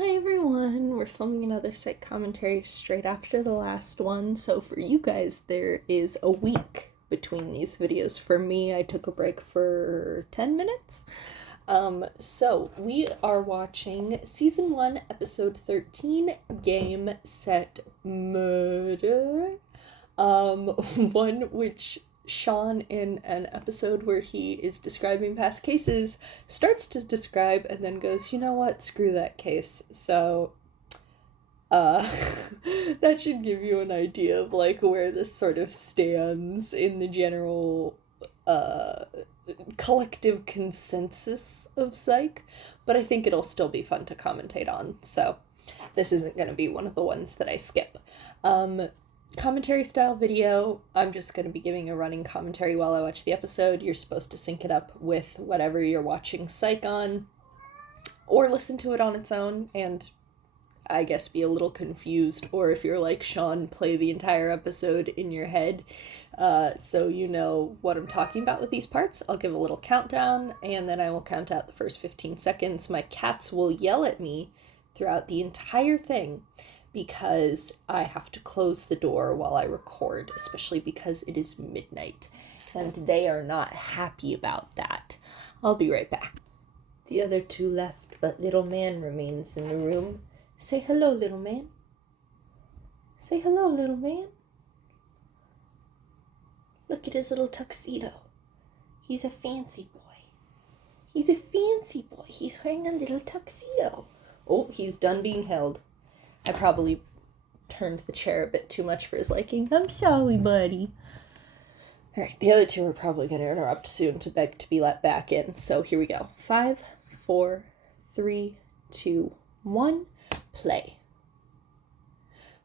Hi everyone, we're filming another Psych commentary straight after the last one, so for you guys there is a week between these videos. For me, I took a break for 10 minutes. So we are watching Season 1, Episode 13, Game, Set, Murder. One which Sean, in an episode where he is describing past cases, starts to describe and then goes, you know what, screw that case. So, that should give you an idea of, like, where this sort of stands in the general, collective consensus of Psych, but I think it'll still be fun to commentate on, so this isn't going to be one of the ones that I skip. Commentary style video, I'm just going to be giving a running commentary while I watch the episode. You're supposed to sync it up with whatever you're watching Psych on, or listen to it on its own and I guess be a little confused, or if you're like Sean, play the entire episode in your head so you know what I'm talking about with these parts. I'll give a little countdown and then I will count out the first 15 seconds. My cats will yell at me throughout the entire thing because I have to close the door while I record, especially because it is midnight, and they are not happy about that. I'll be right back. The other two left, but little man remains in the room. Say hello, little man. Say hello, little man. Look at his little tuxedo. He's a fancy boy. He's a fancy boy. He's wearing a little tuxedo. Oh, he's done being held. I probably turned the chair a bit too much for his liking. I'm sorry, buddy. Alright, the other two are probably going to interrupt soon to beg to be let back in. So here we go. 5, 4, 3, 2, 1, play.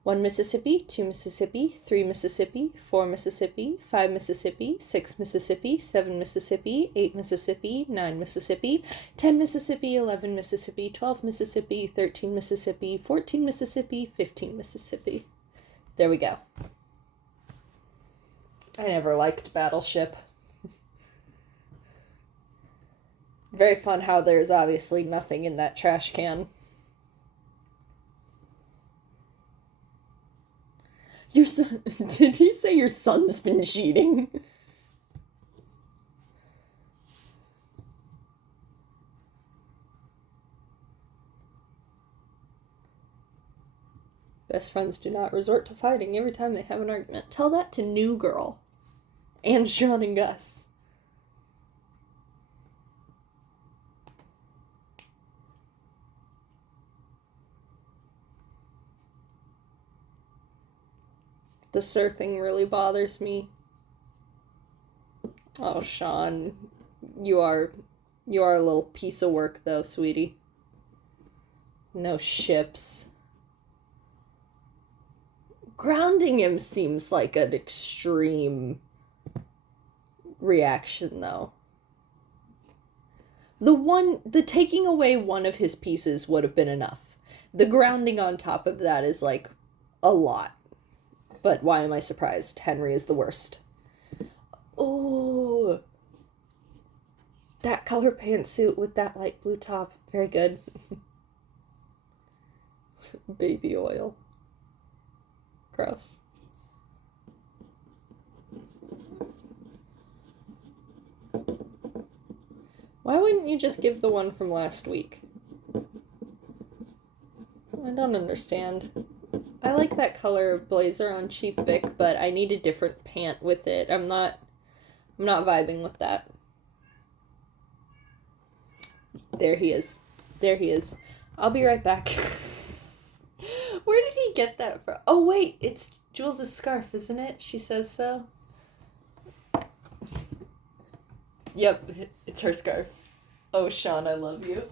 1 Mississippi, 2 Mississippi, 3 Mississippi, 4 Mississippi, 5 Mississippi, 6 Mississippi, 7 Mississippi, 8 Mississippi, 9 Mississippi, 10 Mississippi, 11 Mississippi, 12 Mississippi, 13 Mississippi, 14 Mississippi, 15 Mississippi. There we go. I never liked Battleship. Very fun how there's obviously nothing in that trash can. Your son, did he say your son's been cheating? Best friends do not resort to fighting every time they have an argument. Tell that to New Girl. And Sean and Gus. The sir thing really bothers me. Oh, Sean, you are a little piece of work, though, sweetie. No ships. Grounding him seems like an extreme reaction, though. The taking away one of his pieces would have been enough. The grounding on top of that is, like, a lot. But why am I surprised? Henry is the worst. Oh, that color pantsuit with that light blue top. Very good. Baby oil. Gross. Why wouldn't you just give the one from last week? I don't understand. I like that color blazer on Chief Vic, but I need a different pant with it. I'm not vibing with that. There he is. There he is. I'll be right back. Where did he get that from? Oh, wait, it's Jules' scarf, isn't it? She says so. Yep, it's her scarf. Oh, Sean, I love you.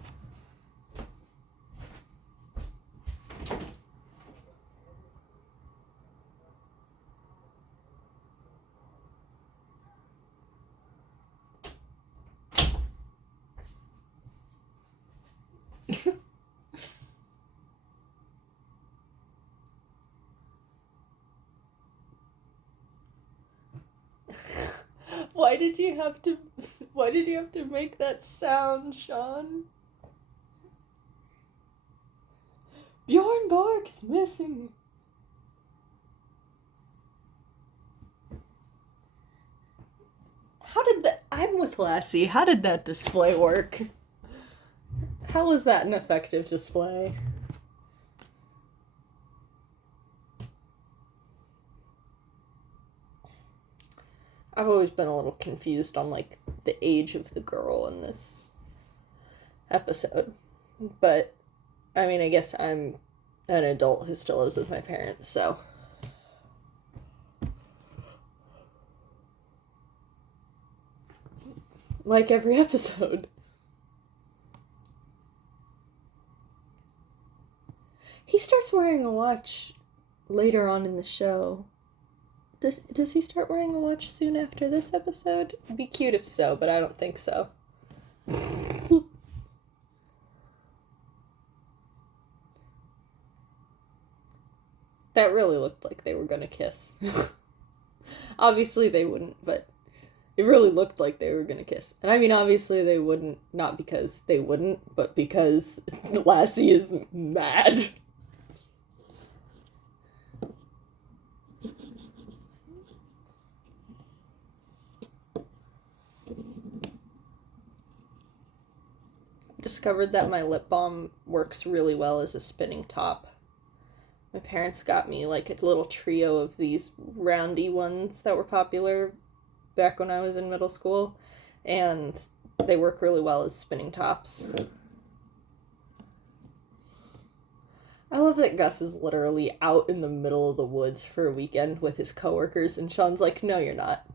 Why did you have to make that sound, Sean? bark is missing. I'm with Lassie. How did that display work? How was that an effective display? I've always been a little confused on, like, the age of the girl in this episode. But, I mean, I guess I'm an adult who still lives with my parents, so. Like every episode. He starts wearing a watch later on in the show. Does he start wearing a watch soon after this episode? It'd be cute if so, but I don't think so. That really looked like they were gonna kiss. Obviously they wouldn't, but it really looked like they were gonna kiss. And I mean, obviously they wouldn't, not because they wouldn't, but because Lassie is mad. Discovered that my lip balm works really well as a spinning top. My parents got me like a little trio of these roundy ones that were popular back when I was in middle school, and they work really well as spinning tops. I love that Gus is literally out in the middle of the woods for a weekend with his coworkers, and Sean's like, no, you're not.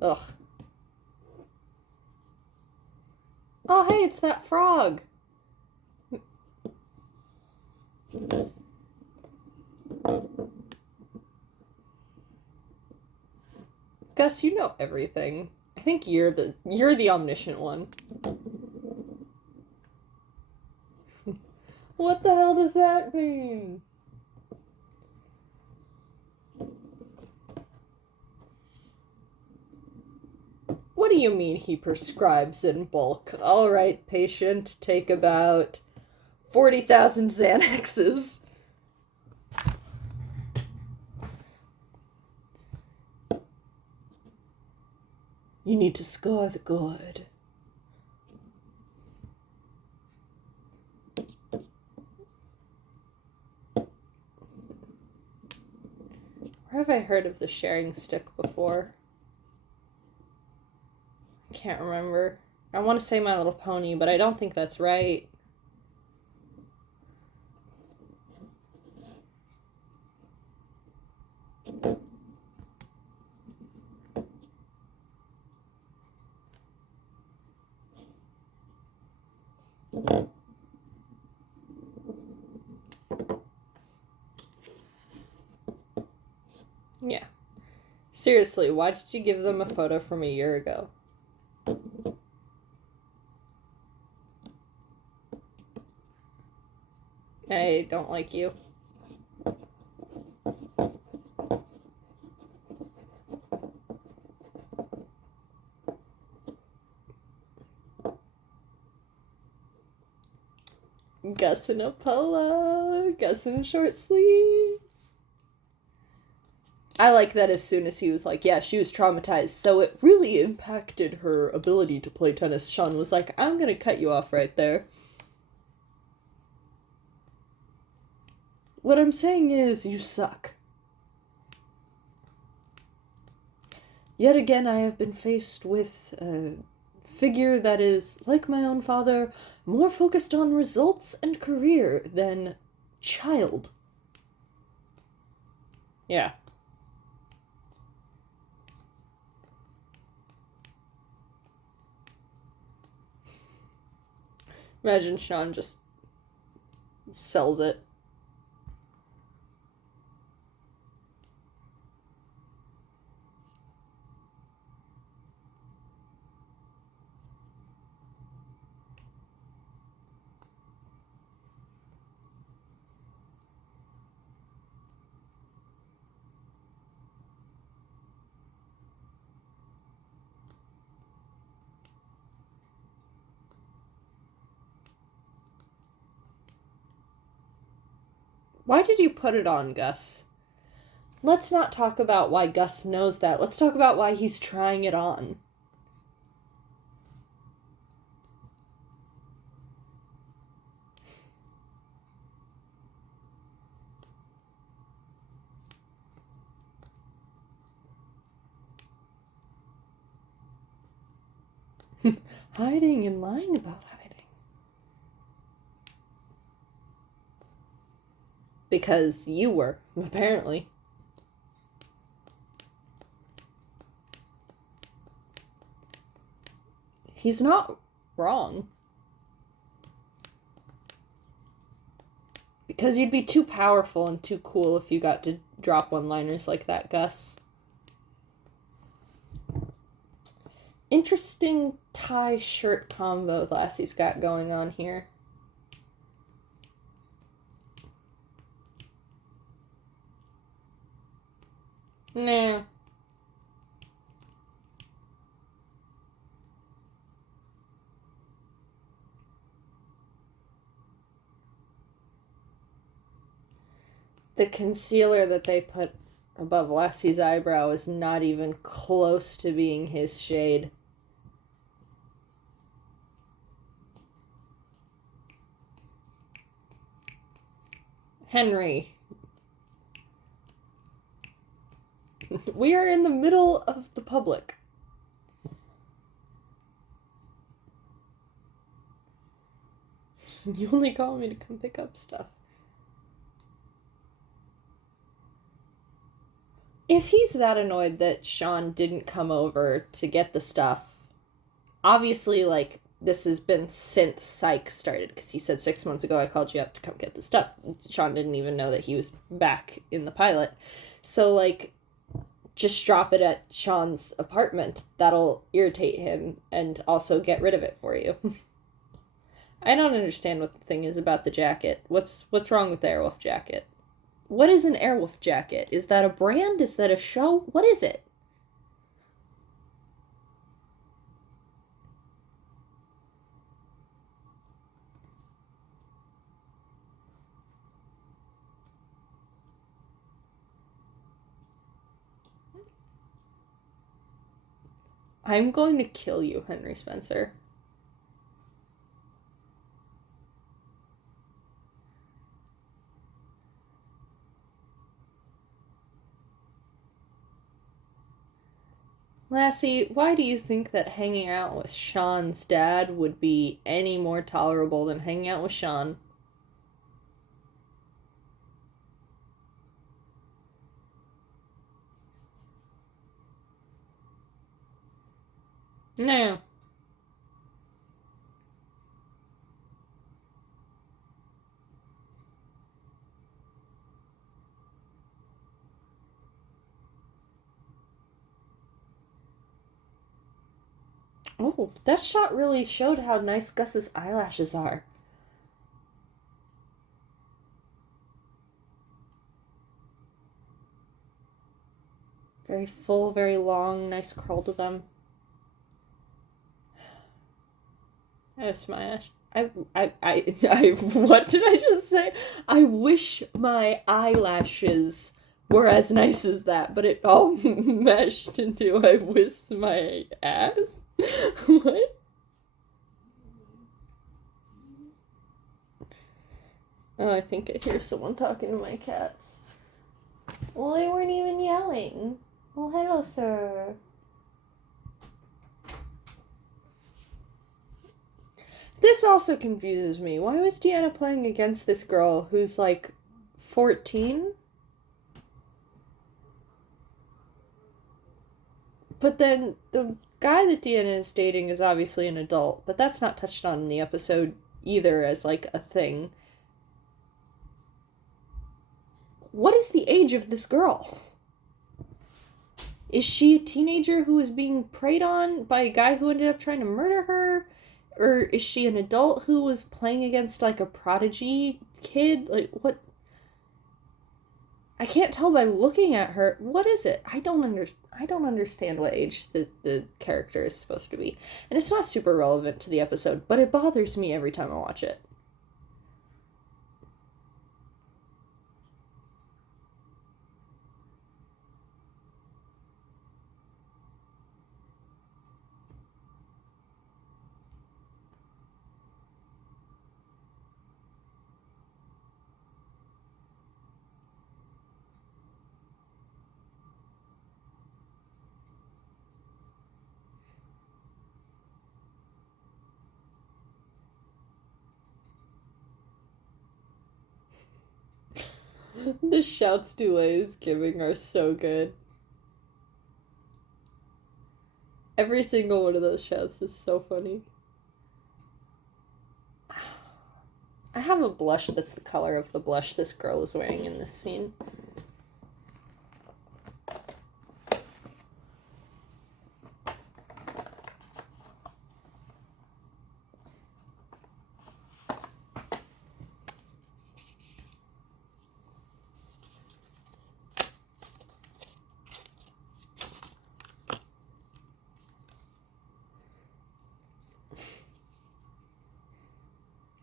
Ugh. Oh, hey, it's that frog. Gus, you know everything. I think you're the omniscient one. What the hell does that mean? What do you mean he prescribes in bulk? All right, patient, take about 40,000 Xanaxes. You need to score the gourd. Where have I heard of the sharing stick before? I can't remember. I want to say My Little Pony, but I don't think that's right. Yeah. Seriously, why did you give them a photo from a year ago? I don't like you. Gus in a polo, Gus in short sleeves. I like that as soon as he was like, yeah, she was traumatized, so it really impacted her ability to play tennis. Sean was like, I'm gonna cut you off right there. What I'm saying is, you suck. Yet again, I have been faced with a figure that is, like my own father, more focused on results and career than child. Yeah. Imagine Sean just sells it. Why did you put it on, Gus? Let's not talk about why Gus knows that. Let's talk about why he's trying it on. Hiding and lying about hiding. Because you were, apparently. He's not wrong. Because you'd be too powerful and too cool if you got to drop one-liners like that, Gus. Interesting tie shirt combo Lassie's got going on here. Nah. The concealer that they put above Lassie's eyebrow is not even close to being his shade. Henry. We are in the middle of the public. You only call me to come pick up stuff. If he's that annoyed that Sean didn't come over to get the stuff, obviously, like, this has been since Psych started, because he said 6 months ago I called you up to come get the stuff. Sean didn't even know that he was back in the pilot. So, like, just drop it at Sean's apartment. That'll irritate him and also get rid of it for you. I don't understand what the thing is about the jacket. What's wrong with the Airwolf jacket? What is an Airwolf jacket? Is that a brand? Is that a show? What is it? I'm going to kill you, Henry Spencer. Lassie, why do you think that hanging out with Sean's dad would be any more tolerable than hanging out with Sean? No. Oh, that shot really showed how nice Gus's eyelashes are. Very full, very long, nice curl to them. I smash. What did I just say? I wish my eyelashes were as nice as that, but it all meshed into I whisk my ass. What? Oh, I think I hear someone talking to my cats. Well, they weren't even yelling. Oh, hello, sir. This also confuses me. Why was Deanna playing against this girl who's like 14? But then the guy that Deanna is dating is obviously an adult, but that's not touched on in the episode either as like a thing. What is the age of this girl? Is she a teenager who was being preyed on by a guy who ended up trying to murder her? Or is she an adult who was playing against, like, a prodigy kid? Like, what? I can't tell by looking at her. What is it? I don't understand what age the character is supposed to be. And it's not super relevant to the episode, but it bothers me every time I watch it. The shouts Dulé is giving are so good. Every single one of those shouts is so funny. I have a blush that's the color of the blush this girl is wearing in this scene.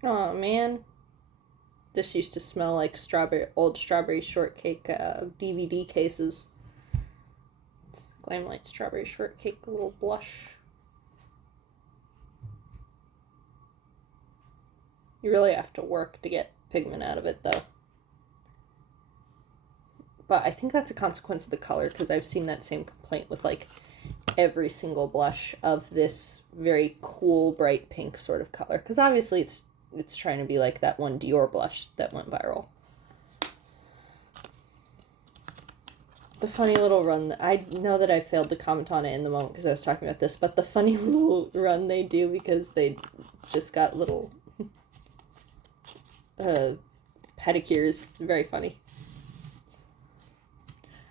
Oh man, this used to smell like old strawberry shortcake DVD cases. It's Glamlight strawberry shortcake little blush. You really have to work to get pigment out of it though. But I think that's a consequence of the color, because I've seen that same complaint with like every single blush of this very cool bright pink sort of color, because obviously it's trying to be like that one Dior blush that went viral. The funny little run, I know that I failed to comment on it in the moment because I was talking about this, but the funny little run they do because they just got little pedicures, very funny.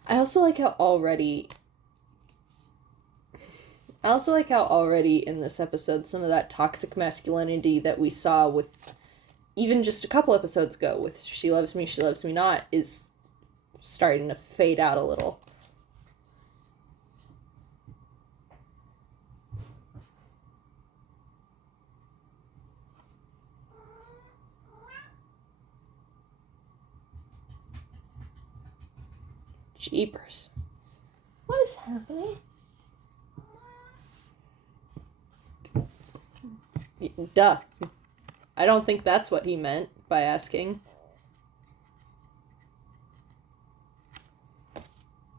I also like how already in this episode some of that toxic masculinity that we saw with even just a couple episodes ago with She Loves Me Not is starting to fade out a little. Jeepers. What is happening? Duh. I don't think that's what he meant by asking.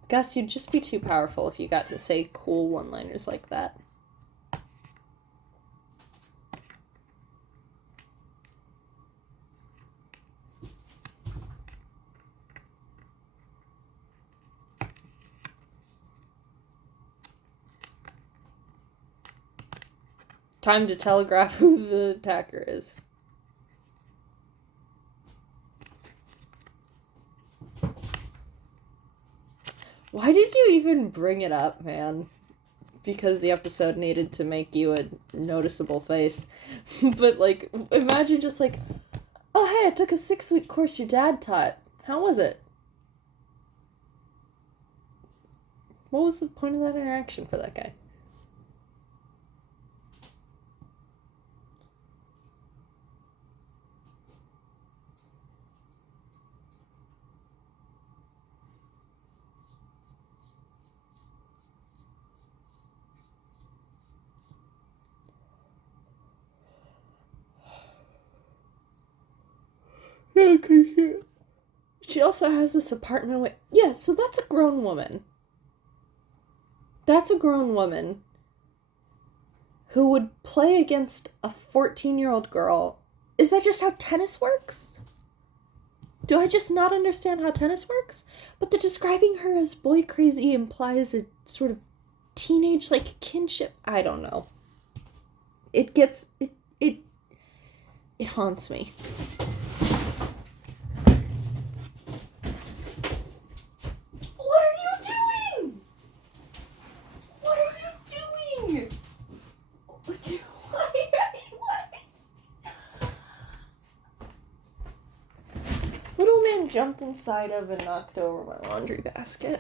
Gus, you'd just be too powerful if you got to say cool one-liners like that. Time to telegraph who the attacker is. Why did you even bring it up, man? Because the episode needed to make you a noticeable face. But, like, imagine just like, oh, hey, I took a 6-week course your dad taught. How was it? What was the point of that interaction for that guy? Yeah, she also has this apartment with... Yeah, so that's a grown woman. That's a grown woman who would play against a 14-year-old girl. Is that just how tennis works? Do I just not understand how tennis works? But the describing her as boy crazy implies a sort of teenage-like kinship. I don't know. It haunts me. Jumped inside of and knocked over my laundry basket.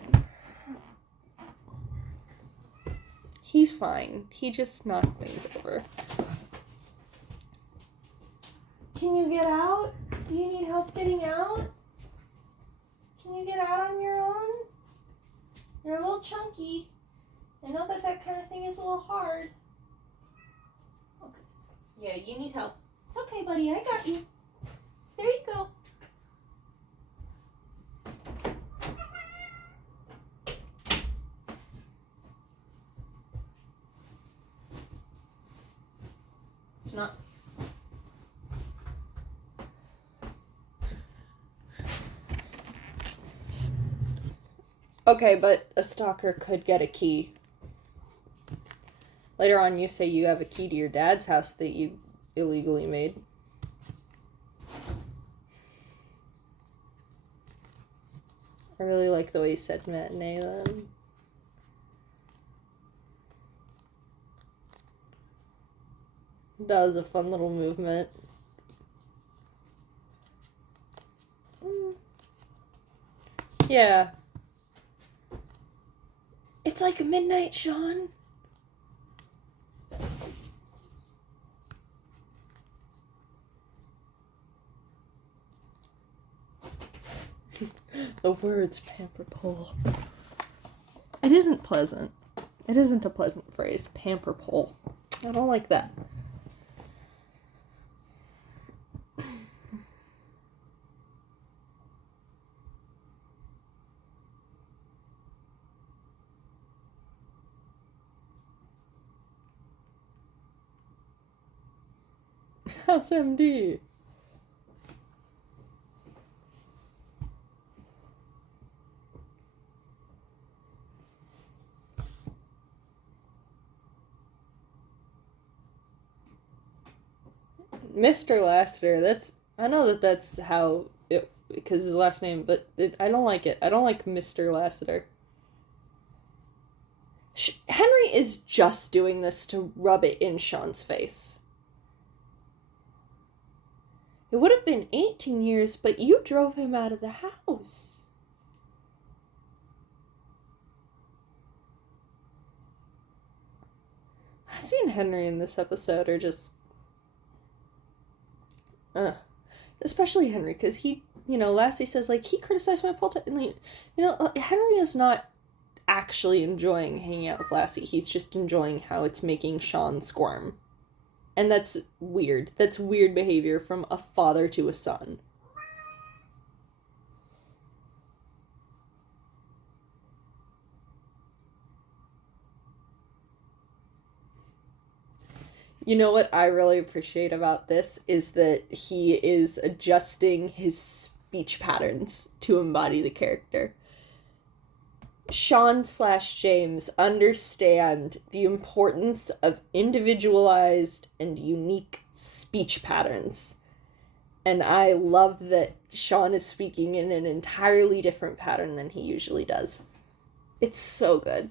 He's fine. He just knocked things over. Can you get out? Do you need help getting out? Can you get out on your own? You're a little chunky. I know that kind of thing is a little hard. Okay. Yeah, you need help. It's okay, buddy. I got you. There you go. It's not. Okay, but a stalker could get a key. Later on, you say you have a key to your dad's house that you illegally made. I really like the way you said matinee then. That was a fun little movement. Yeah. It's like midnight, Sean. The words pamper pole. It isn't pleasant. It isn't a pleasant phrase, pamper pole. I don't like that. House MD. Mr. Lassiter, I know that's how it, because his last name, but I don't like it. I don't like Mr. Lassiter. Henry is just doing this to rub it in Sean's face. It would have been 18 years, but you drove him out of the house. Lassie and Henry in this episode are just... especially Henry, because he, Lassie says, he criticized my politics. Henry is not actually enjoying hanging out with Lassie. He's just enjoying how it's making Sean squirm. And that's weird. That's weird behavior from a father to a son. You know what I really appreciate about this is that he is adjusting his speech patterns to embody the character. Sean/James understand the importance of individualized and unique speech patterns. And I love that Sean is speaking in an entirely different pattern than he usually does. It's so good.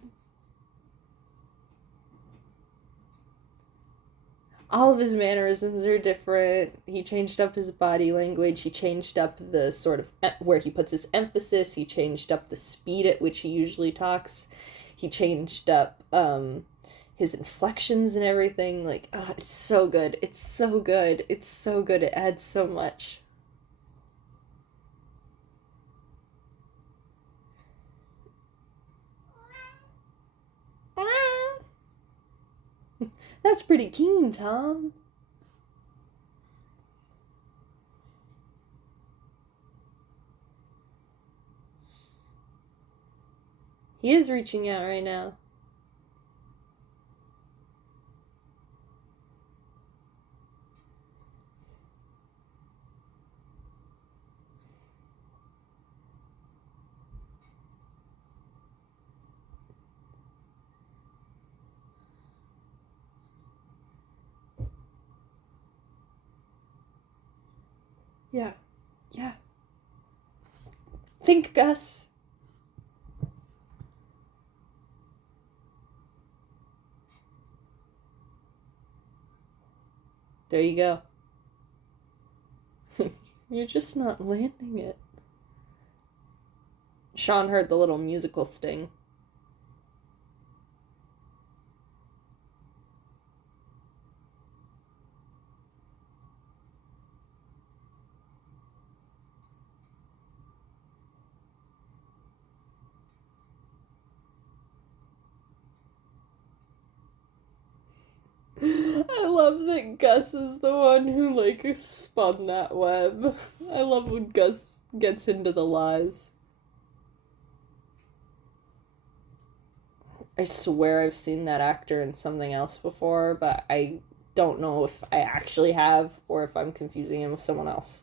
All of his mannerisms are different. He changed up his body language. He changed up the sort of where he puts his emphasis. He changed up the speed at which he usually talks. He changed up his inflections and everything. It's so good. It's so good. It's so good. It adds so much. That's pretty keen, Tom. He is reaching out right now. Yeah. Yeah. Think, Gus. There you go. You're just not landing it. Sean heard the little musical sting. I love that Gus is the one who, spun that web. I love when Gus gets into the lies. I swear I've seen that actor in something else before, but I don't know if I actually have or if I'm confusing him with someone else.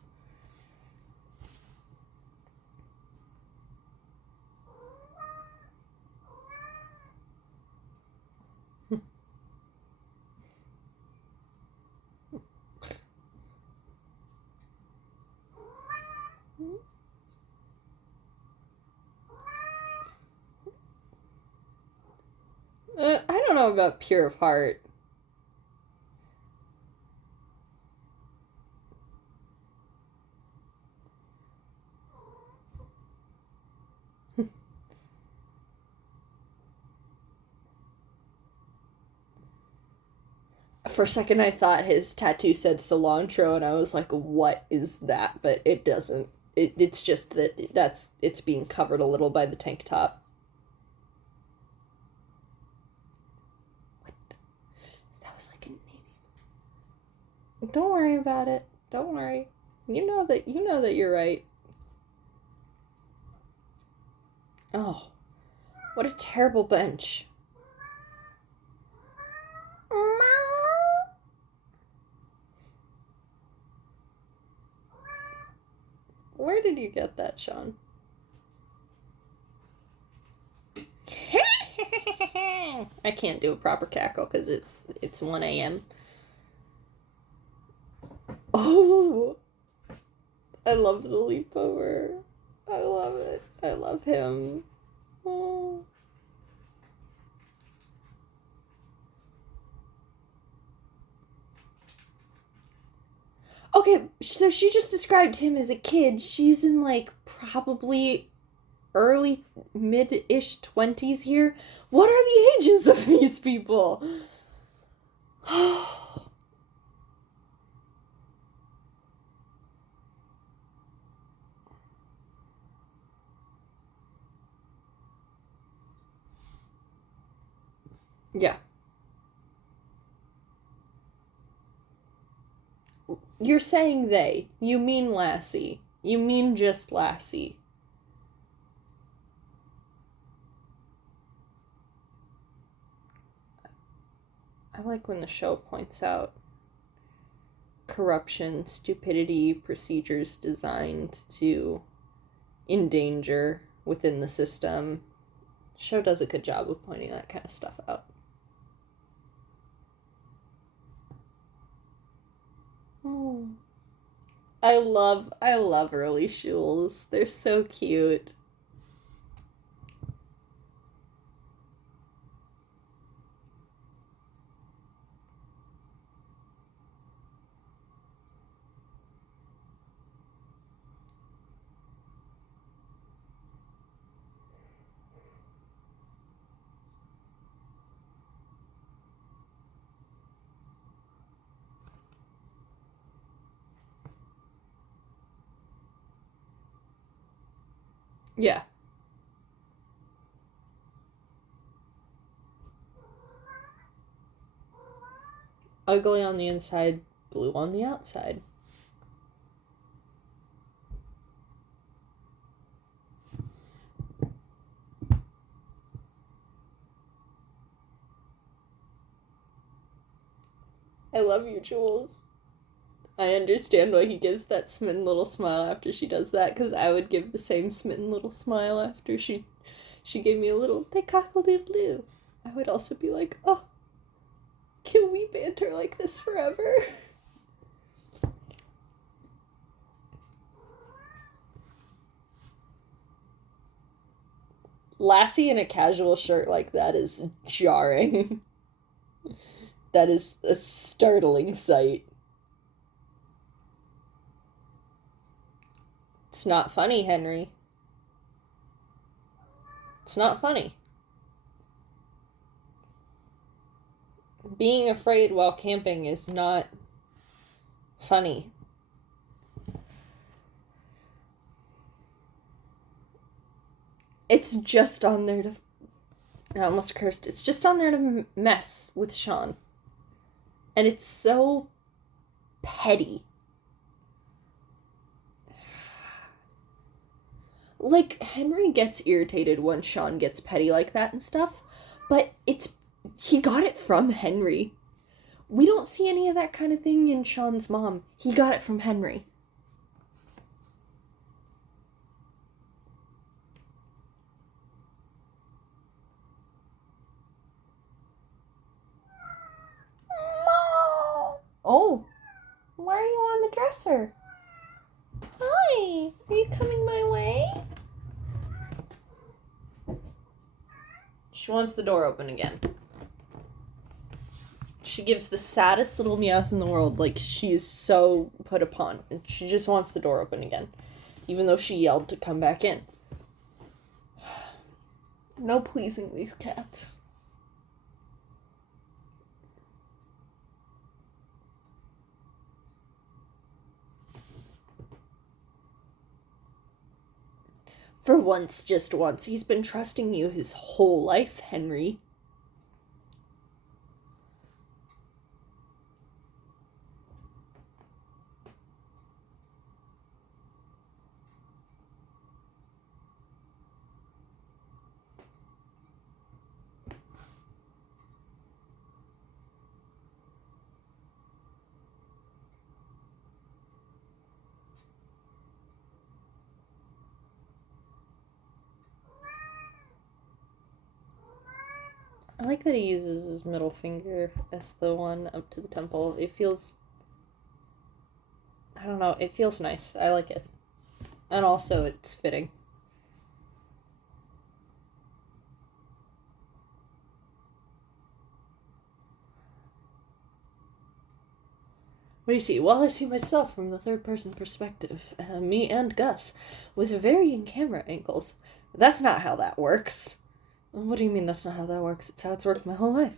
don't know about pure of heart. For a second, I thought his tattoo said cilantro, and I was like, what is that? But it doesn't. It's just that it's being covered a little by the tank top. What? That was like a navy. Don't worry about it. Don't worry. You know that you're right. Oh, what a terrible bench. Where did you get that, Sean? I can't do a proper cackle because it's 1 a.m. Oh, I love the leap over. I love it. I love him. Oh. Okay, so she just described him as a kid. She's in, like, probably early, mid-ish 20s here. What are the ages of these people? Yeah. You're saying they. You mean Lassie. You mean just Lassie. I like when the show points out corruption, stupidity, procedures designed to endanger within the system. The show does a good job of pointing that kind of stuff out. Oh. I love early shuls. They're so cute. Yeah. Ugly on the inside, blue on the outside. I love you, Jules. I understand why he gives that smitten little smile after she does that, because I would give the same smitten little smile after she gave me a little peck-cockle-doodle-doo. I would also be like, oh, can we banter like this forever? Lassie in a casual shirt like that is jarring. That is a startling sight. It's not funny, Henry. It's not funny. Being afraid while camping is not funny. It's just on there to... I almost cursed. It's just on there to mess with Sean. And it's so petty. Like, Henry gets irritated when Sean gets petty like that and stuff, but he got it from Henry. We don't see any of that kind of thing in Sean's mom. He got it from Henry. Oh, why are you on the dresser? Hi, are you coming my way? She wants the door open again. She gives the saddest little meows in the world, like she's so put upon, and she just wants the door open again, even though she yelled to come back in. No pleasing these cats. For once, just once, he's been trusting you his whole life, Henry. I like that he uses his middle finger as the one up to the temple. It feels... I don't know, it feels nice. I like it. And also, it's fitting. What do you see? Well, I see myself from the third-person perspective. Me and Gus, with varying camera angles. That's not how that works. What do you mean that's not how that works? It's how it's worked my whole life.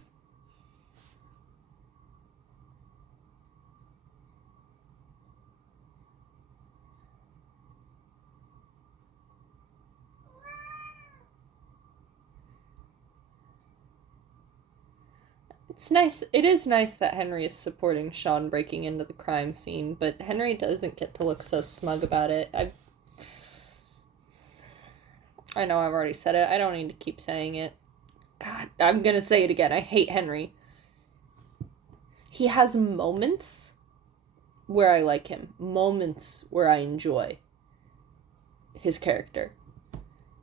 It's nice. It is nice that Henry is supporting Sean breaking into the crime scene, but Henry doesn't get to look so smug about it. I know I've already said it. I don't need to keep saying it. God, I'm gonna say it again. I hate Henry. He has moments where I like him. Moments where I enjoy his character.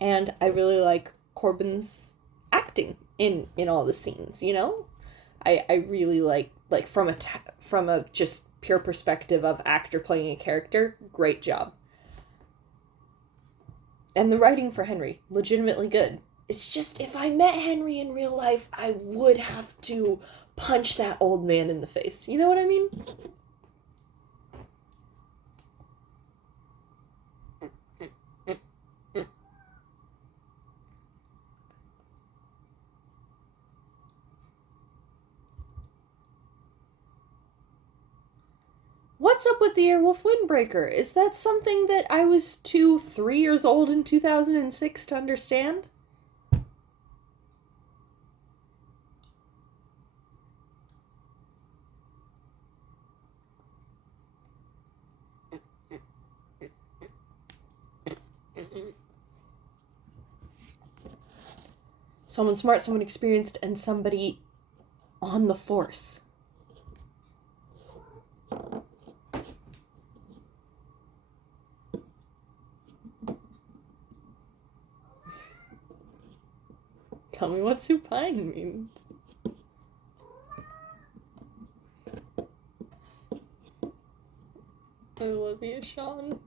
And I really like Corbin's acting in all the scenes, you know? I really like from a just pure perspective of actor playing a character, great job. And the writing for Henry, legitimately good. It's just, if I met Henry in real life, I would have to punch that old man in the face. You know what I mean? What's up with the Airwolf Windbreaker? Is that something that I was 3 years old in 2006 to understand? Someone smart, someone experienced, and somebody on the force. Tell me what supine means. I love you, Sean.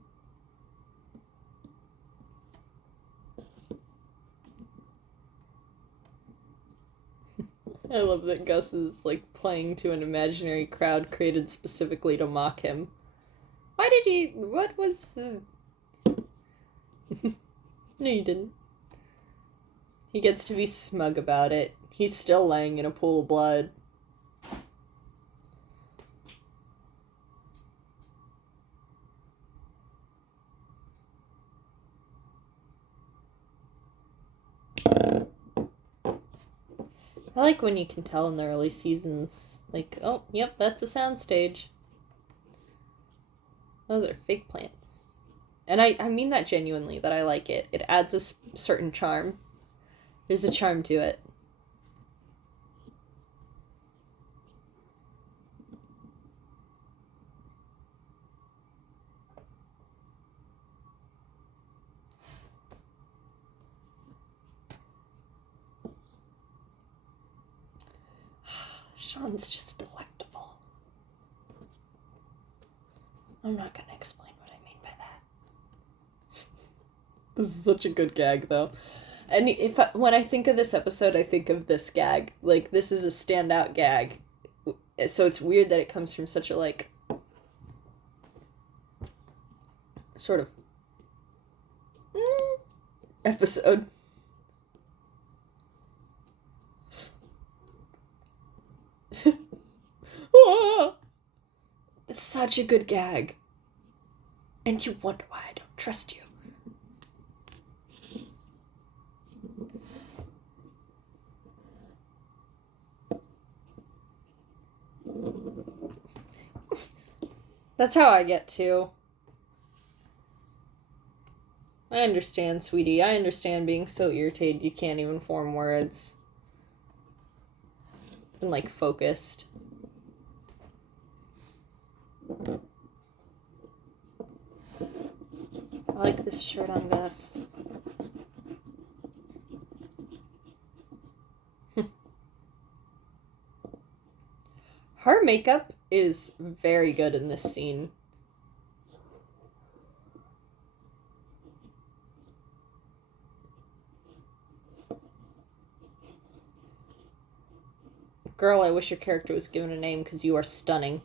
I love that Gus is, like, playing to an imaginary crowd created specifically to mock him. Why did you... What was the... No, you didn't. He gets to be smug about it. He's still laying in a pool of blood. I like when you can tell in the early seasons, like, oh, yep, that's a soundstage. Those are fake plants. And I mean that genuinely, that I like it. It adds a certain charm. There's a charm to it. Sean's just delectable. I'm not gonna explain what I mean by that. This is such a good gag, though. And when I think of this episode, I think of this gag. Like, this is a standout gag So it's weird that it comes from such a, like, sort of episode. It's such a good gag. And you wonder why I don't trust you. That's how I get to. I understand, sweetie. I understand being so irritated you can't even form words. And, like, focused. I like this shirt on Gus. Her makeup is very good in this scene. Girl, I wish your character was given a name because you are stunning.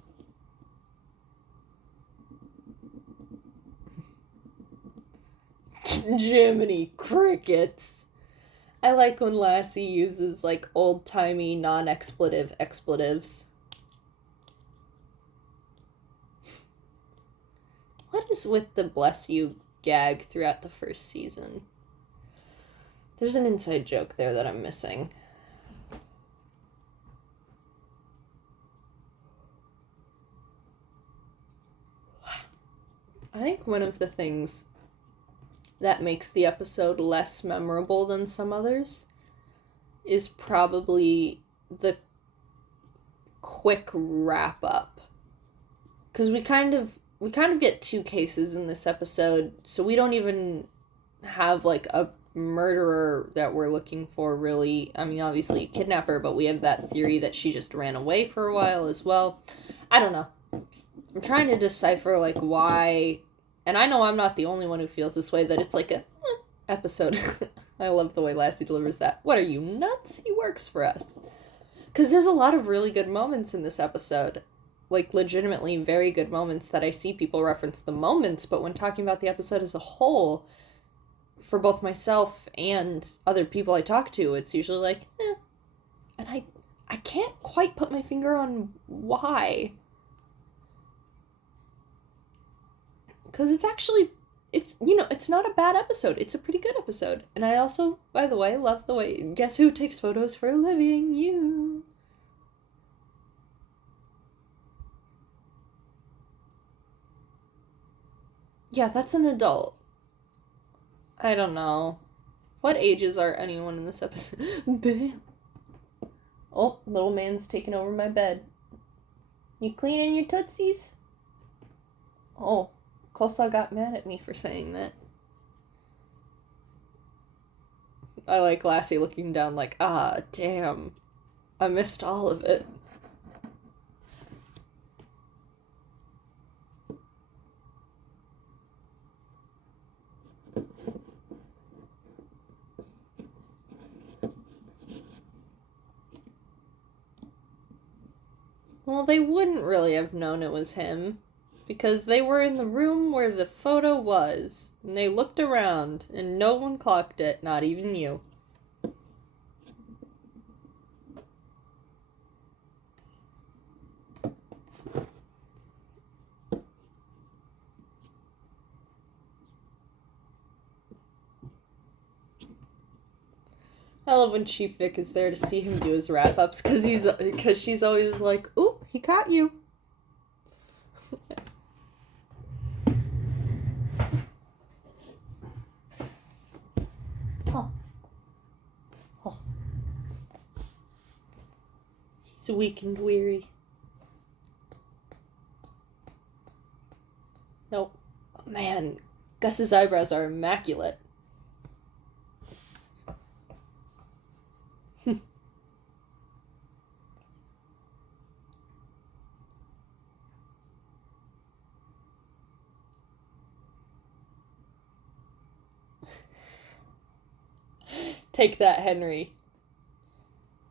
Jiminy crickets. I like when Lassie uses, like, old-timey, non-expletive expletives. What is with the bless you gag throughout the first season? There's an inside joke there that I'm missing. I think one of the things that makes the episode less memorable than some others is probably the quick wrap up. Because we kind of get two cases in this episode, so we don't even have, like, a murderer that we're looking for, really. I mean, obviously a kidnapper, but we have that theory that she just ran away for a while as well. I don't know. I'm trying to decipher, like, why, and I know I'm not the only one who feels this way, that it's like a episode. I love the way Lassie delivers that. What are you, nuts? He works for us. Because there's a lot of really good moments in this episode. Like, legitimately very good moments that I see people reference the moments, but when talking about the episode as a whole, for both myself and other people I talk to, it's usually like, And I can't quite put my finger on why. Because it's actually, it's not a bad episode. It's a pretty good episode. And I also, by the way, love the way, guess who takes photos for a living? You. Yeah, that's an adult. I don't know. What ages are anyone in this episode? Bam. Oh, little man's taking over my bed. You cleaning your tootsies? Oh. Kosa got mad at me for saying that. I like Lassie looking down like, damn. I missed all of it. Well, they wouldn't really have known it was him. Because they were in the room where the photo was, and they looked around, and no one clocked it, not even you. I love when Chief Vic is there to see him do his wrap-ups, because she's always like, "Oop, he caught you." He's weak and weary. Nope. Oh, man, Gus's eyebrows are immaculate. Take that, Henry.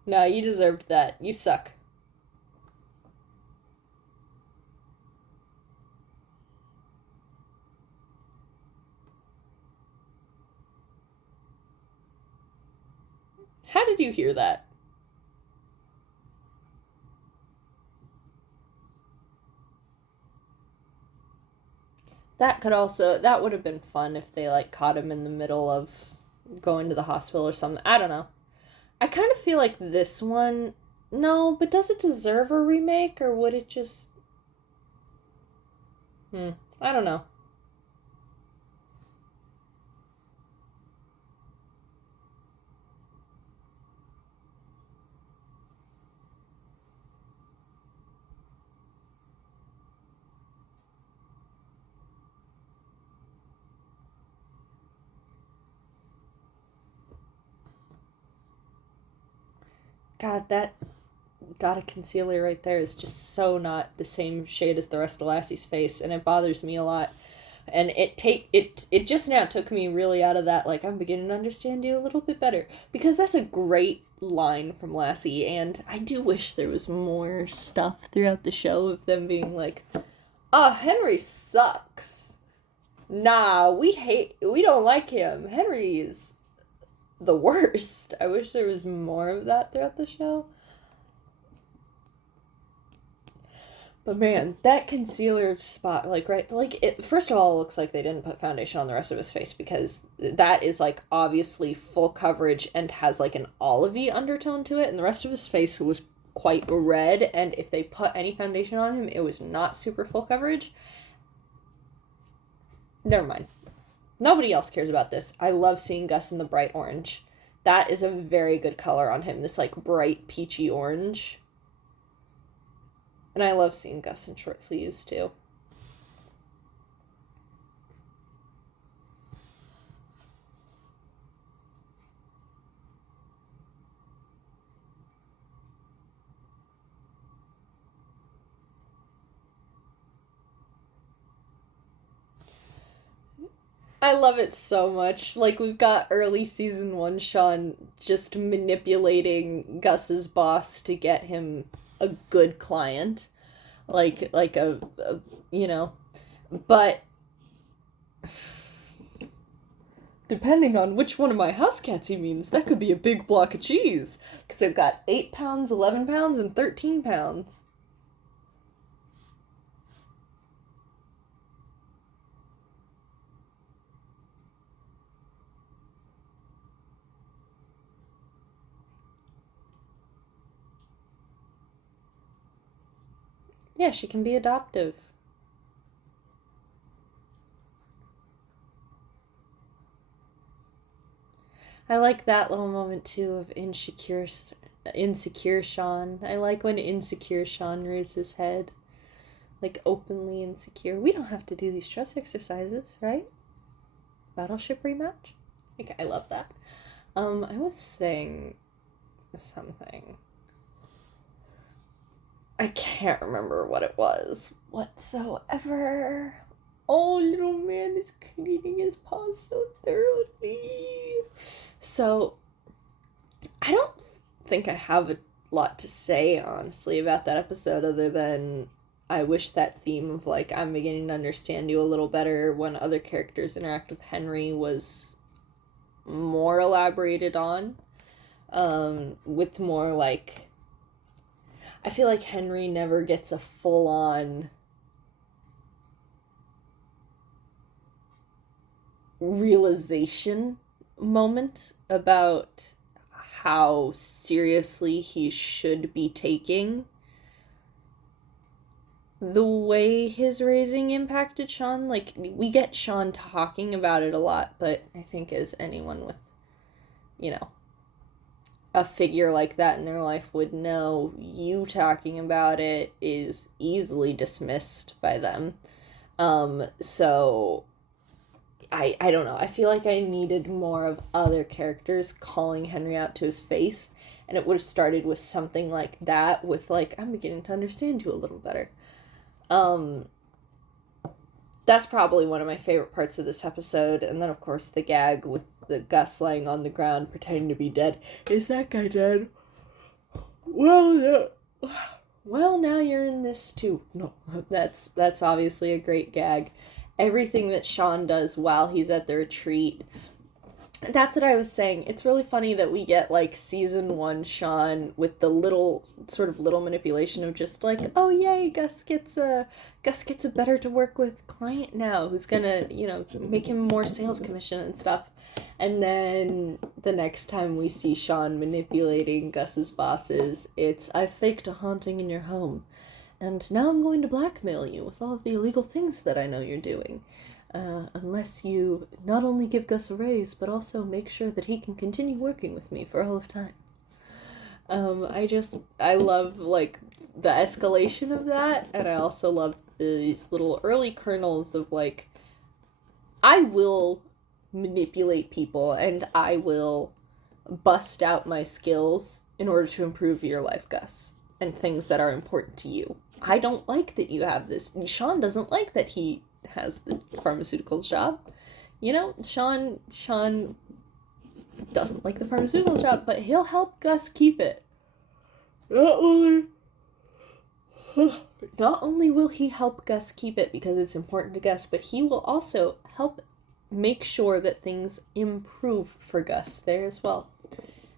No, you deserved that. You suck. How did you hear that? That would have been fun if they, like, caught him in the middle of going to the hospital or something. I don't know. I kind of feel like this one, no, but does it deserve a remake, or would it just, I don't know. God, that dot of concealer right there is just so not the same shade as the rest of Lassie's face, and it bothers me a lot. And it just now took me really out of that, like, I'm beginning to understand you a little bit better, because that's a great line from Lassie, and I do wish there was more stuff throughout the show of them being like, Henry sucks. Nah, we don't like him. Henry is the worst. I wish there was more of that throughout the show. But man, that concealer spot, like, right, like, it, first of all, it looks like they didn't put foundation on the rest of his face, because that is, like, obviously full coverage and has, like, an olivey undertone to it, and the rest of his face was quite red, and if they put any foundation on him, it was not super full coverage. Never mind. Nobody else cares about this. I love seeing Gus in the bright orange. That is a very good color on him, this, like, bright peachy orange. And I love seeing Gus in short sleeves, too. I love it so much. Like, we've got early season 1 Sean just manipulating Gus's boss to get him a good client. Like a you know. But depending on which one of my house cats he means, that could be a big block of cheese. Because I've got 8 pounds, 11 pounds, and 13 pounds. Yeah, she can be adoptive. I like that little moment too of insecure Sean. I like when insecure Sean rears his head, like openly insecure. We don't have to do these stress exercises, right? Battleship rematch. Okay, I love that. I was saying something. I can't remember what it was whatsoever. Oh, little man is cleaning his paws so thoroughly. So, I don't think I have a lot to say, honestly, about that episode, other than I wish that theme of, like, I'm beginning to understand you a little better when other characters interact with Henry was more elaborated on. With more, like, I feel like Henry never gets a full-on realization moment about how seriously he should be taking the way his raising impacted Sean. Like, we get Sean talking about it a lot, but I think as anyone with, you know, a figure like that in their life would know, you talking about it is easily dismissed by them. So I don't know. I feel like I needed more of other characters calling Henry out to his face, and it would have started with something like that, with, like, I'm beginning to understand you a little better. That's probably one of my favorite parts of this episode, and then, of course, the gag with the Gus laying on the ground pretending to be dead. Is that guy dead? Well, yeah. Well, now you're in this too. No, that's obviously a great gag. Everything that Sean does while he's at the retreat That's what I was saying. It's really funny that we get, like, season 1 Sean with the little manipulation of just like, oh yay, Gus gets a better to work with client now who's gonna, make him more sales commission and stuff. And then the next time we see Sean manipulating Gus's bosses, it's, I faked a haunting in your home, and now I'm going to blackmail you with all of the illegal things that I know you're doing. Unless you not only give Gus a raise, but also make sure that he can continue working with me for all of time. I love, like, the escalation of that, and I also love these little early kernels of, like, I will manipulate people, and I will bust out my skills in order to improve your life, Gus, and things that are important to you. I don't like that you have this. Sean doesn't like that he has the pharmaceuticals job. Sean doesn't like the pharmaceuticals job, but he'll help Gus keep it. Not only will he help Gus keep it because it's important to Gus, but he will also help make sure that things improve for Gus there as well.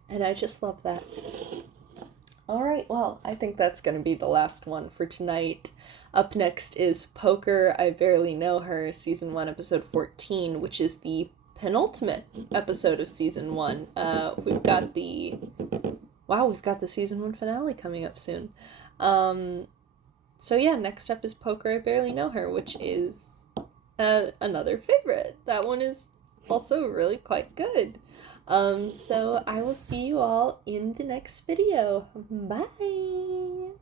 And I just love that. Alright, well, I think that's going to be the last one for tonight. Up next is Poker, I Barely Know Her, Season 1, Episode 14, which is the penultimate episode of Season 1. We've got the Season 1 finale coming up soon. So yeah, next up is Poker, I Barely Know Her, which is another favorite. That one is also really quite good. So I will see you all in the next video. Bye!